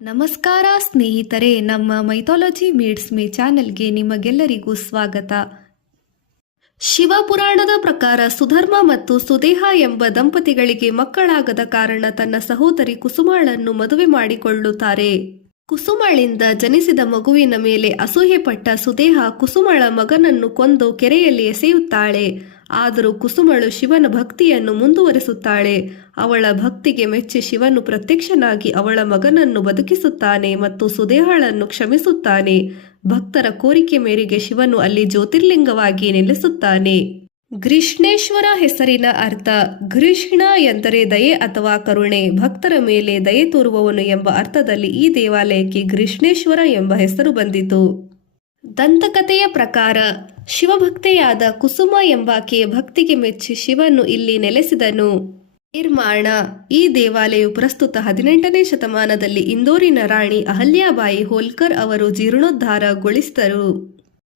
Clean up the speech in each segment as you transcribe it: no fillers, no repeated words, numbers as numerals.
ನಮಸ್ಕಾರ ಸ್ನೇಹಿತರೆ, ನಮ್ಮ ಮೈಥಾಲಜಿ ಮೀಡ್ಸ್ ಮೀ ಚಾನೆಲ್ಗೆ ನಿಮಗೆಲ್ಲರಿಗೂ ಸ್ವಾಗತ. ಶಿವಪುರಾಣದ ಪ್ರಕಾರ ಸುಧರ್ಮ ಮತ್ತು ಸುದೇಹ ಎಂಬ ದಂಪತಿಗಳಿಗೆ ಮಕ್ಕಳಾಗದ ಕಾರಣ ತನ್ನ ಸಹೋದರಿ ಕುಸುಮಾಳನ್ನು ಮದುವೆ ಮಾಡಿಕೊಳ್ಳುತ್ತಾರೆ. ಕುಸುಮಳಿಂದ ಜನಿಸಿದ ಮಗುವಿನ ಮೇಲೆ ಅಸೂಯೆಪಟ್ಟ ಸುದೇಹ ಕುಸುಮಳ ಮಗನನ್ನು ಕೊಂದು ಕೆರೆಯಲ್ಲಿ ಎಸೆಯುತ್ತಾಳೆ. ಆದರೂ ಕುಸುಮಳು ಶಿವನ ಭಕ್ತಿಯನ್ನು ಮುಂದುವರಿಸುತ್ತಾಳೆ. ಅವಳ ಭಕ್ತಿಗೆ ಮೆಚ್ಚಿ ಶಿವನು ಪ್ರತ್ಯಕ್ಷನಾಗಿ ಅವಳ ಮಗನನ್ನು ಬದುಕಿಸುತ್ತಾನೆ ಮತ್ತು ಸುದೇಹಳನ್ನು ಕ್ಷಮಿಸುತ್ತಾನೆ. ಭಕ್ತರ ಕೋರಿಕೆ ಮೇರೆಗೆ ಶಿವನು ಅಲ್ಲಿ ಜ್ಯೋತಿರ್ಲಿಂಗವಾಗಿ ನೆಲೆಸುತ್ತಾನೆ. ಗೃಷ್ಣೇಶ್ವರ ಹೆಸರಿನ ಅರ್ಥ ಗೃಷ್ಣ ಎಂದರೆ ದಯೆ ಅಥವಾ ಕರುಣೆ. ಭಕ್ತರ ಮೇಲೆ ದಯೆ ತೋರುವವನು ಎಂಬ ಅರ್ಥದಲ್ಲಿ ಈ ದೇವಾಲಯಕ್ಕೆ ಗೃಷ್ಣೇಶ್ವರ ಎಂಬ ಹೆಸರು ಬಂದಿತು. ದಂತಕಥೆಯ ಪ್ರಕಾರ ಶಿವಭಕ್ತೆಯಾದ ಕುಸುಮ ಎಂಬಾಕೆಯ ಭಕ್ತಿಗೆ ಮೆಚ್ಚಿ ಶಿವನು ಇಲ್ಲಿ ನೆಲೆಸಿದನು. ನಿರ್ಮಾಣ: ಈ ದೇವಾಲಯವು ಪ್ರಸ್ತುತ 18ನೇ ಶತಮಾನದಲ್ಲಿ ಇಂದೋರಿನ ರಾಣಿ ಅಹಲ್ಯಾಬಾಯಿ ಹೋಲ್ಕರ್ ಅವರು ಜೀರ್ಣೋದ್ಧಾರಗೊಳಿಸಿದರು.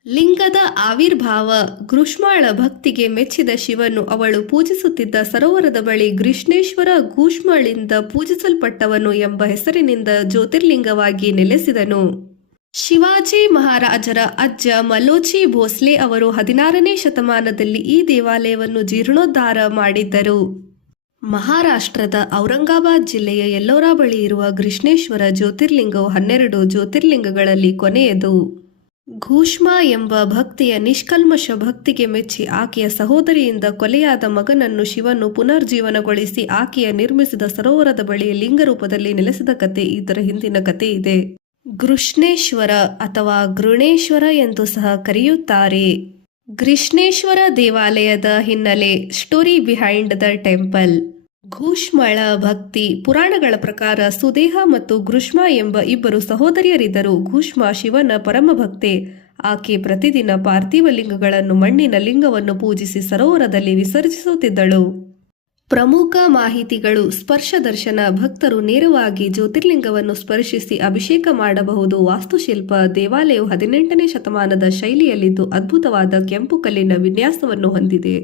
ಲಿಂಗದ ಆವಿರ್ಭಾವ: ಗೃಷ್ಮಾಳ ಭಕ್ತಿಗೆ ಮೆಚ್ಚಿದ ಶಿವನು ಅವಳು ಪೂಜಿಸುತ್ತಿದ್ದ ಸರೋವರದ ಬಳಿ ಗೃಷ್ಣೇಶ್ವರ ಗೂಷ್ಮಳಿಂದ ಪೂಜಿಸಲ್ಪಟ್ಟವನು ಎಂಬ ಹೆಸರಿನಿಂದ ಜ್ಯೋತಿರ್ಲಿಂಗವಾಗಿ ನೆಲೆಸಿದನು. ಶಿವಾಜಿ ಮಹಾರಾಜರ ಅಜ್ಜ ಮಲೋಜಿ ಭೋಸ್ಲೆ ಅವರು 16ನೇ ಶತಮಾನದಲ್ಲಿ ಈ ದೇವಾಲಯವನ್ನು ಜೀರ್ಣೋದ್ಧಾರ ಮಾಡಿದ್ದರು. ಮಹಾರಾಷ್ಟ್ರದ ಔರಂಗಾಬಾದ್ ಜಿಲ್ಲೆಯ ಎಲ್ಲೋರಾ ಬಳಿ ಇರುವ ಗೃಷ್ಣೇಶ್ವರ ಜ್ಯೋತಿರ್ಲಿಂಗವು 12 ಜ್ಯೋತಿರ್ಲಿಂಗಗಳಲ್ಲಿ ಕೊನೆಯದು. ಗೂಷ್ಮ ಎಂಬ ಭಕ್ತಿಯ ನಿಷ್ಕಲ್ಮಶ ಭಕ್ತಿಗೆ ಮೆಚ್ಚಿ ಆಕೆಯ ಸಹೋದರಿಯಿಂದ ಕೊಲೆಯಾದ ಮಗನನ್ನು ಶಿವನು ಪುನರ್ಜೀವನಗೊಳಿಸಿ ಆಕೆಯ ನಿರ್ಮಿಸಿದ ಸರೋವರದ ಬಳಿ ಲಿಂಗರೂಪದಲ್ಲಿ ನೆಲೆಸಿದ ಕತೆ ಇದರ ಹಿಂದಿನ ಕತೆ ಇದೆ. ಗೃಷ್ಣೇಶ್ವರ ಅಥವಾ ಗೃಣೇಶ್ವರ ಎಂದು ಸಹ ಕರೆಯುತ್ತಾರೆ. ಗೃಷ್ಣೇಶ್ವರ ದೇವಾಲಯದ ಹಿನ್ನೆಲೆ, ಸ್ಟೋರಿ ಬಿಹೈಂಡ್ ದ ಟೆಂಪಲ್. ಗೂಷ್ಮಳ ಭಕ್ತಿ: ಪುರಾಣಗಳ ಪ್ರಕಾರ ಸುದೇಹ ಮತ್ತು ಗೃಷ್ಮ ಎಂಬ ಇಬ್ಬರು ಸಹೋದರಿಯರಿದ್ದರು. ಗೂಷ್ಮ ಶಿವನ ಪರಮ ಭಕ್ತೆ. ಆಕೆ ಪ್ರತಿದಿನ ಪಾರ್ಥಿವ ಲಿಂಗಗಳನ್ನು ಮಣ್ಣಿನ ಲಿಂಗವನ್ನು ಪೂಜಿಸಿ ಸರೋವರದಲ್ಲಿ ವಿಸರ್ಜಿಸುತ್ತಿದ್ದಳು. ಪ್ರಮುಖ ಮಾಹಿತಿಗಳು: ಸ್ಪರ್ಶ ದರ್ಶನ: ಭಕ್ತರು ನೇರವಾಗಿ ಜ್ಯೋತಿರ್ಲಿಂಗವನ್ನು ಸ್ಪರ್ಶಿಸಿ ಅಭಿಷೇಕ ಮಾಡಬಹುದು. ವಾಸ್ತುಶಿಲ್ಪ: ದೇವಾಲಯವು 18ನೇ ಶತಮಾನದ ಶೈಲಿಯಲ್ಲಿದ್ದು ಅದ್ಭುತವಾದ ಕೆಂಪು ಕಲ್ಲಿನ ವಿನ್ಯಾಸವನ್ನು ಹೊಂದಿದೆ.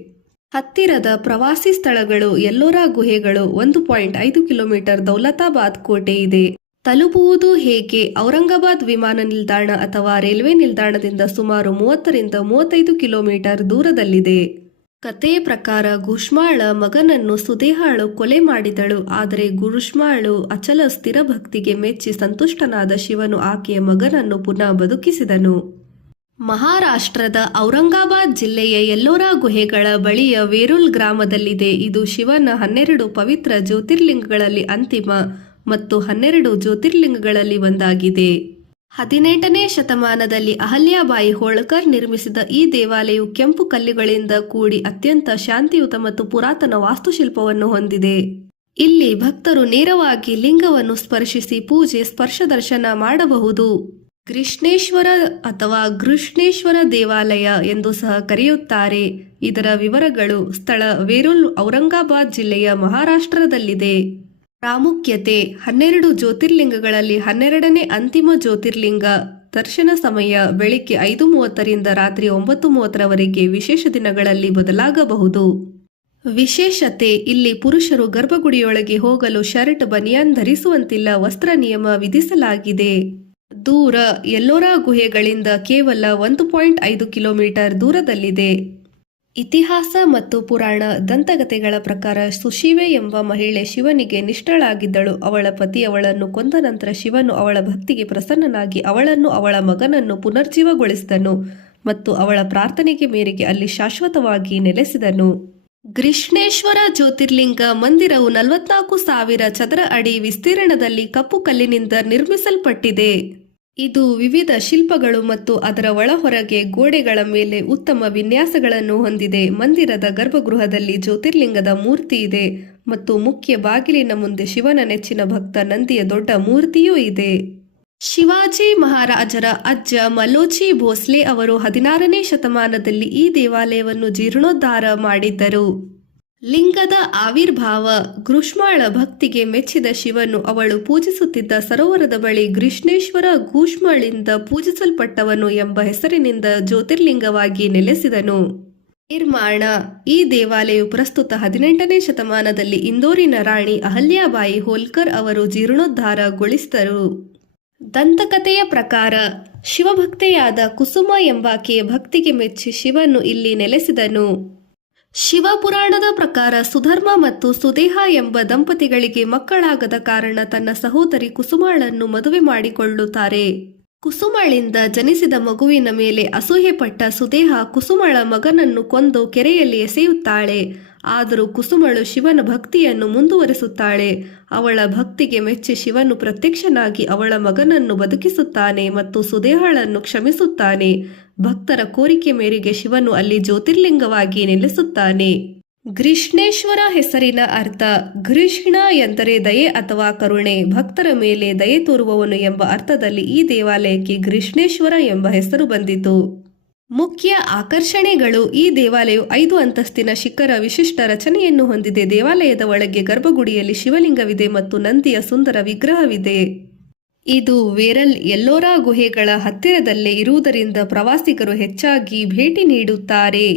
ಹತ್ತಿರದ ಪ್ರವಾಸಿ ಸ್ಥಳಗಳು: ಎಲ್ಲೋರಾ ಗುಹೆಗಳು, 1.5 ಕಿಲೋಮೀಟರ್ ದೌಲತಾಬಾದ್ ಕೋಟೆ ಇದೆ. ತಲುಪುವುದು ಹೇಗೆ? ಔರಂಗಾಬಾದ್ ವಿಮಾನ ನಿಲ್ದಾಣ ಅಥವಾ ರೈಲ್ವೆ ನಿಲ್ದಾಣದಿಂದ ಸುಮಾರು 30 ರಿಂದ 35 ಕಿಲೋಮೀಟರ್ ದೂರದಲ್ಲಿದೆ. ಕಥೆಯ ಪ್ರಕಾರ ಗೂಷ್ಮಾಳ ಮಗನನ್ನು ಸುದೇಹಳು ಕೊಲೆ ಮಾಡಿದಳು. ಆದರೆ ಗೂಷ್ಮಾಳು ಅಚಲ ಸ್ಥಿರ ಭಕ್ತಿಗೆ ಮೆಚ್ಚಿ ಸಂತುಷ್ಟನಾದ ಶಿವನು ಆಕೆಯ ಮಗನನ್ನು ಪುನಃ ಬದುಕಿಸಿದನು. ಮಹಾರಾಷ್ಟ್ರದ ಔರಂಗಾಬಾದ್ ಜಿಲ್ಲೆಯ ಎಲ್ಲೋರಾ ಗುಹೆಗಳ ಬಳಿಯ ವೇರುಲ್ ಗ್ರಾಮದಲ್ಲಿದೆ. ಇದು ಶಿವನ 12 ಪವಿತ್ರ ಜ್ಯೋತಿರ್ಲಿಂಗಗಳಲ್ಲಿ ಅಂತಿಮ ಮತ್ತು 12 ಜ್ಯೋತಿರ್ಲಿಂಗಗಳಲ್ಲಿ ಒಂದಾಗಿದೆ. 18ನೇ ಶತಮಾನದಲ್ಲಿ ಅಹಲ್ಯಾಬಾಯಿ ಹೋಳ್ಕರ್ ನಿರ್ಮಿಸಿದ ಈ ದೇವಾಲಯವು ಕೆಂಪು ಕಲ್ಲುಗಳಿಂದ ಕೂಡಿ ಅತ್ಯಂತ ಶಾಂತಿಯುತ ಮತ್ತು ಪುರಾತನ ವಾಸ್ತುಶಿಲ್ಪವನ್ನು ಹೊಂದಿದೆ. ಇಲ್ಲಿ ಭಕ್ತರು ನೇರವಾಗಿ ಲಿಂಗವನ್ನು ಸ್ಪರ್ಶಿಸಿ ಪೂಜೆ, ಸ್ಪರ್ಶ ದರ್ಶನ ಮಾಡಬಹುದು. ಗೃಷ್ಣೇಶ್ವರ ಅಥವಾ ಗೃಷ್ಣೇಶ್ವರ ದೇವಾಲಯ ಎಂದು ಸಹ ಕರೆಯುತ್ತಾರೆ. ಇದರ ವಿವರಗಳು: ಸ್ಥಳ ವೇರುಲ್, ಔರಂಗಾಬಾದ್ ಜಿಲ್ಲೆಯ ಮಹಾರಾಷ್ಟ್ರದಲ್ಲಿದೆ. ಪ್ರಾಮುಖ್ಯತೆ: 12 ಜ್ಯೋತಿರ್ಲಿಂಗಗಳಲ್ಲಿ 12ನೇ ಅಂತಿಮ ಜ್ಯೋತಿರ್ಲಿಂಗ. ದರ್ಶನ ಸಮಯ ಬೆಳಿಗ್ಗೆ 5:30 ರಿಂದ ರಾತ್ರಿ 9:30 ವಿಶೇಷ ದಿನಗಳಲ್ಲಿ ಬದಲಾಗಬಹುದು. ವಿಶೇಷತೆ: ಇಲ್ಲಿ ಪುರುಷರು ಗರ್ಭಗುಡಿಯೊಳಗೆ ಹೋಗಲು ಶರ್ಟ್, ಬನಿಯನ್ ಧರಿಸುವಂತಿಲ್ಲ. ವಸ್ತ್ರ ನಿಯಮ ವಿಧಿಸಲಾಗಿದೆ. ದೂರ: ಎಲ್ಲೋರಾ ಗುಹೆಗಳಿಂದ ಕೇವಲ 1.5 ಕಿಲೋಮೀಟರ್ ದೂರದಲ್ಲಿದೆ. ಇತಿಹಾಸ ಮತ್ತು ಪುರಾಣ: ದಂತಕಥೆಗಳ ಪ್ರಕಾರ ಸುಶೀವೆ ಎಂಬ ಮಹಿಳೆ ಶಿವನಿಗೆ ನಿಷ್ಠಳಾಗಿದ್ದಳು. ಅವಳ ಪತಿ ಅವಳನ್ನು ಕೊಂದ ನಂತರ ಶಿವನು ಅವಳ ಭಕ್ತಿಗೆ ಪ್ರಸನ್ನನಾಗಿ ಅವಳನ್ನು ಅವಳ ಮಗನನ್ನು ಪುನರ್ಜೀವಗೊಳಿಸಿದನು ಮತ್ತು ಅವಳ ಪ್ರಾರ್ಥನೆಗೆ ಮೇರೆಗೆ ಅಲ್ಲಿ ಶಾಶ್ವತವಾಗಿ ನೆಲೆಸಿದನು. ಗೃಷ್ಣೇಶ್ವರ ಜ್ಯೋತಿರ್ಲಿಂಗ ಮಂದಿರವು 44,000 ಚದರ ಅಡಿ ವಿಸ್ತೀರ್ಣದಲ್ಲಿ ಕಪ್ಪು ಕಲ್ಲಿನಿಂದ ನಿರ್ಮಿಸಲ್ಪಟ್ಟಿದೆ. ಇದು ವಿವಿಧ ಶಿಲ್ಪಗಳು ಮತ್ತು ಅದರ ಒಳಹೊರಗೆ ಗೋಡೆಗಳ ಮೇಲೆ ಉತ್ತಮ ವಿನ್ಯಾಸಗಳನ್ನು ಹೊಂದಿದೆ. ಮಂದಿರದ ಗರ್ಭಗೃಹದಲ್ಲಿ ಜ್ಯೋತಿರ್ಲಿಂಗದ ಮೂರ್ತಿ ಇದೆ ಮತ್ತು ಮುಖ್ಯ ಬಾಗಿಲಿನ ಮುಂದೆ ಶಿವನ ನೆಚ್ಚಿನ ಭಕ್ತ ನಂದಿಯ ದೊಡ್ಡ ಮೂರ್ತಿಯೂ ಇದೆ. ಶಿವಾಜಿ ಮಹಾರಾಜರ ಅಜ್ಜ ಮಲೋಜಿ ಭೋಸ್ಲೆ ಅವರು 16ನೇ ಶತಮಾನದಲ್ಲಿ ಈ ದೇವಾಲಯವನ್ನು ಜೀರ್ಣೋದ್ಧಾರ ಮಾಡಿದ್ದರು. ಲಿಂಗದ ಆವಿರ್ಭಾವ: ಗೃಷ್ಮಾಳ ಭಕ್ತಿಗೆ ಮೆಚ್ಚಿದ ಶಿವನು ಅವಳು ಪೂಜಿಸುತ್ತಿದ್ದ ಸರೋವರದ ಬಳಿ ಗೃಷ್ಣೇಶ್ವರ ಗೂಷ್ಮಳಿಂದ ಪೂಜಿಸಲ್ಪಟ್ಟವನು ಎಂಬ ಹೆಸರಿನಿಂದ ಜ್ಯೋತಿರ್ಲಿಂಗವಾಗಿ ನೆಲೆಸಿದನು. ನಿರ್ಮಾಣ. ಈ ದೇವಾಲಯವು ಪ್ರಸ್ತುತ 18ನೇ ಶತಮಾನದಲ್ಲಿ ಇಂದೋರಿನ ರಾಣಿ ಅಹಲ್ಯಾಬಾಯಿ ಹೋಲ್ಕರ್ ಅವರು ಜೀರ್ಣೋದ್ಧಾರಗೊಳಿಸಿದರು. ದಂತಕಥೆಯ ಪ್ರಕಾರ ಶಿವಭಕ್ತೆಯಾದ ಕುಸುಮ ಎಂಬಾಕೆಯ ಭಕ್ತಿಗೆ ಮೆಚ್ಚಿ ಶಿವನು ಇಲ್ಲಿ ನೆಲೆಸಿದನು. ಶಿವಪುರಾಣದ ಪ್ರಕಾರ ಸುಧರ್ಮ ಮತ್ತು ಸುದೇಹ ಎಂಬ ದಂಪತಿಗಳಿಗೆ ಮಕ್ಕಳಾಗದ ಕಾರಣ ತನ್ನ ಸಹೋದರಿ ಕುಸುಮಳನ್ನು ಮದುವೆ ಮಾಡಿಕೊಳ್ಳುತ್ತಾರೆ. ಕುಸುಮಳಿಂದ ಜನಿಸಿದ ಮಗುವಿನ ಮೇಲೆ ಅಸೂಯೆಪಟ್ಟ ಸುದೇಹ ಕುಸುಮಳ ಮಗನನ್ನು ಕೊಂದು ಕೆರೆಯಲ್ಲಿ ಎಸೆಯುತ್ತಾಳೆ. ಆದರೂ ಕುಸುಮಳು ಶಿವನ ಭಕ್ತಿಯನ್ನು ಮುಂದುವರಿಸುತ್ತಾಳೆ. ಅವಳ ಭಕ್ತಿಗೆ ಮೆಚ್ಚಿ ಶಿವನು ಪ್ರತ್ಯಕ್ಷನಾಗಿ ಅವಳ ಮಗನನ್ನು ಬದುಕಿಸುತ್ತಾನೆ ಮತ್ತು ಸುದೇಹಳನ್ನು ಕ್ಷಮಿಸುತ್ತಾನೆ. ಭಕ್ತರ ಕೋರಿಕೆ ಮೇರೆಗೆ ಶಿವನು ಅಲ್ಲಿ ಜ್ಯೋತಿರ್ಲಿಂಗವಾಗಿ ನೆಲೆಸುತ್ತಾನೆ. ಗೃಷ್ಣೇಶ್ವರ ಹೆಸರಿನ ಅರ್ಥ ಗೃಷ್ಣ ಎಂದರೆ ದಯೆ ಅಥವಾ ಕರುಣೆ. ಭಕ್ತರ ಮೇಲೆ ದಯೆ ತೋರುವವನು ಎಂಬ ಅರ್ಥದಲ್ಲಿ ಈ ದೇವಾಲಯಕ್ಕೆ ಗೃಷ್ಣೇಶ್ವರ ಎಂಬ ಹೆಸರು ಬಂದಿತು. ಮುಖ್ಯ ಆಕರ್ಷಣೆಗಳು. ಈ ದೇವಾಲಯವು 5 ಅಂತಸ್ತಿನ ಶಿಖರ ವಿಶಿಷ್ಟ ರಚನೆಯನ್ನು ಹೊಂದಿದೆ. ದೇವಾಲಯದ ಒಳಗೆ ಗರ್ಭಗುಡಿಯಲ್ಲಿ ಶಿವಲಿಂಗವಿದೆ ಮತ್ತು ನಂದಿಯ ಸುಂದರ ವಿಗ್ರಹವಿದೆ. ಇದು ವೇರಲ್ ಎಲ್ಲೋರಾ ಗುಹೆಗಳ ಹತ್ತಿರದಲ್ಲೇ ಇರುವುದರಿಂದ ಪ್ರವಾಸಿಗರು ಹೆಚ್ಚಾಗಿ ಭೇಟಿ ನೀಡುತ್ತಾರೆ.